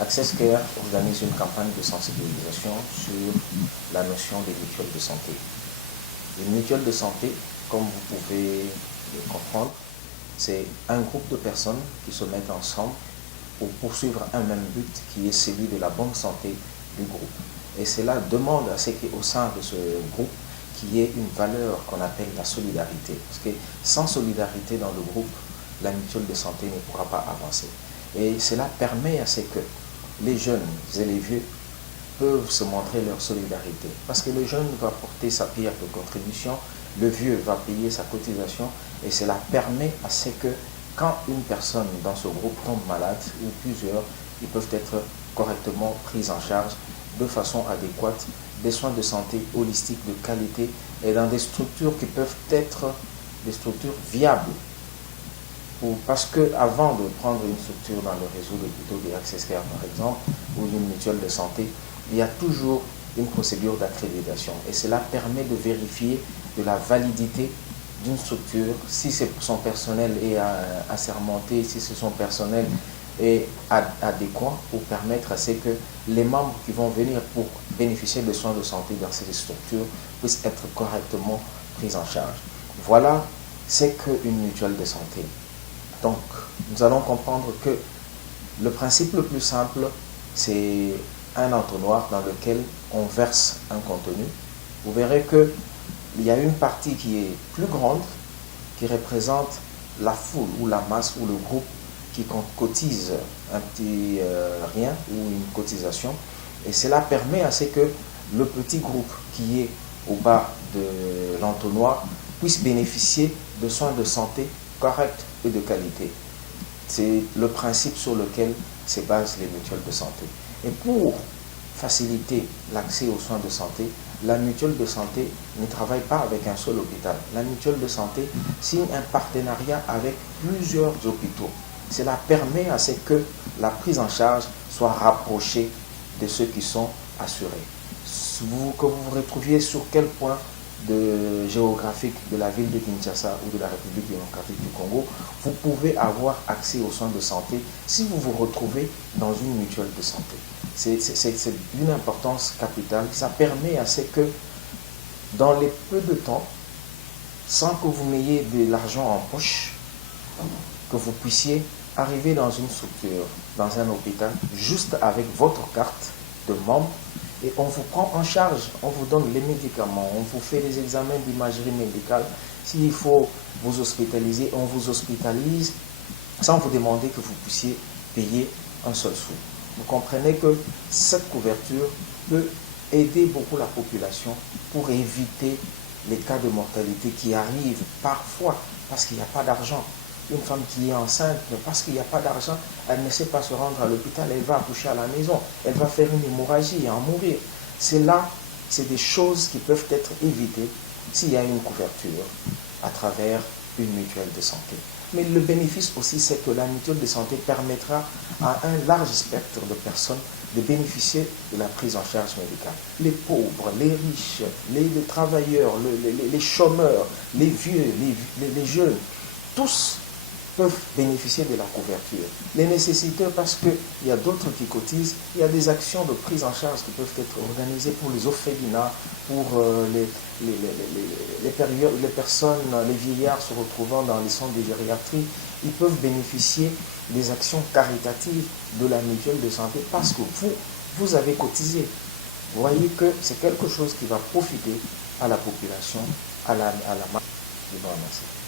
Access Care organise une campagne de sensibilisation sur la notion des mutuelles de santé. Une mutuelle de santé, comme vous pouvez le comprendre, c'est un groupe de personnes qui se mettent ensemble pour poursuivre un même but qui est celui de la bonne santé du groupe. Et cela demande à ce qu'au sein de ce groupe, qu'il y ait une valeur qu'on appelle la solidarité. Parce que sans solidarité dans le groupe, la mutuelle de santé ne pourra pas avancer. Et cela permet à ce que les jeunes et les vieux peuvent se montrer leur solidarité. Parce que le jeune va porter sa pierre de contribution, le vieux va payer sa cotisation, et cela permet à ce que quand une personne dans ce groupe tombe malade, ou plusieurs, ils peuvent être correctement pris en charge de façon adéquate, des soins de santé holistiques de qualité et dans des structures qui peuvent être des structures viables. Parce qu'avant de prendre une structure dans le réseau d'hôpitaux de Access Care par exemple, ou une mutuelle de santé, il y a toujours une procédure d'accréditation. Et cela permet de vérifier de la validité d'une structure, si son personnel est assermenté, si son personnel est adéquat pour permettre à ce que les membres qui vont venir pour bénéficier de soins de santé dans ces structures puissent être correctement pris en charge. Voilà ce qu'une mutuelle de santé. Donc, nous allons comprendre que le principe le plus simple, c'est un entonnoir dans lequel on verse un contenu. Vous verrez qu'il y a une partie qui est plus grande, qui représente la foule ou la masse ou le groupe qui cotise un petit rien ou une cotisation. Et cela permet à ce que le petit groupe qui est au bas de l'entonnoir puisse bénéficier de soins de santé corrects et de qualité. C'est le principe sur lequel se basent les mutuelles de santé. Et pour faciliter l'accès aux soins de santé, la mutuelle de santé ne travaille pas avec un seul hôpital. La mutuelle de santé signe un partenariat avec plusieurs hôpitaux. Cela permet à ce que la prise en charge soit rapprochée de ceux qui sont assurés. Que vous vous retrouviez sur quel point géographique de la ville de Kinshasa ou de la République démocratique du Congo, vous pouvez avoir accès aux soins de santé si vous vous retrouvez dans une mutuelle de santé. C'est d'une importance capitale. Ça permet à ce que dans les peu de temps, sans que vous n'ayez de l'argent en poche, que vous puissiez arriver dans une structure, dans un hôpital, juste avec votre carte de membre, et on vous prend en charge, on vous donne les médicaments, on vous fait des examens d'imagerie médicale. S'il faut vous hospitaliser, on vous hospitalise sans vous demander que vous puissiez payer un seul sou. Vous comprenez que cette couverture peut aider beaucoup la population pour éviter les cas de mortalité qui arrivent parfois parce qu'il n'y a pas d'argent. Une femme qui est enceinte, mais parce qu'il n'y a pas d'argent, elle ne sait pas se rendre à l'hôpital, elle va accoucher à la maison, elle va faire une hémorragie et en mourir. C'est des choses qui peuvent être évitées s'il y a une couverture à travers une mutuelle de santé. Mais le bénéfice aussi, c'est que la mutuelle de santé permettra à un large spectre de personnes de bénéficier de la prise en charge médicale. Les pauvres, les riches, les travailleurs, les chômeurs, les vieux, les jeunes, tous peuvent bénéficier de la couverture. Les nécessiteux, parce qu'il y a d'autres qui cotisent, il y a des actions de prise en charge qui peuvent être organisées pour les orphelinats, pour les personnes, les vieillards se retrouvant dans les centres de gériatrie. Ils peuvent bénéficier des actions caritatives de la mutuelle de santé parce que vous avez cotisé. Vous voyez que c'est quelque chose qui va profiter à la population, à la masse. Je vous remercie.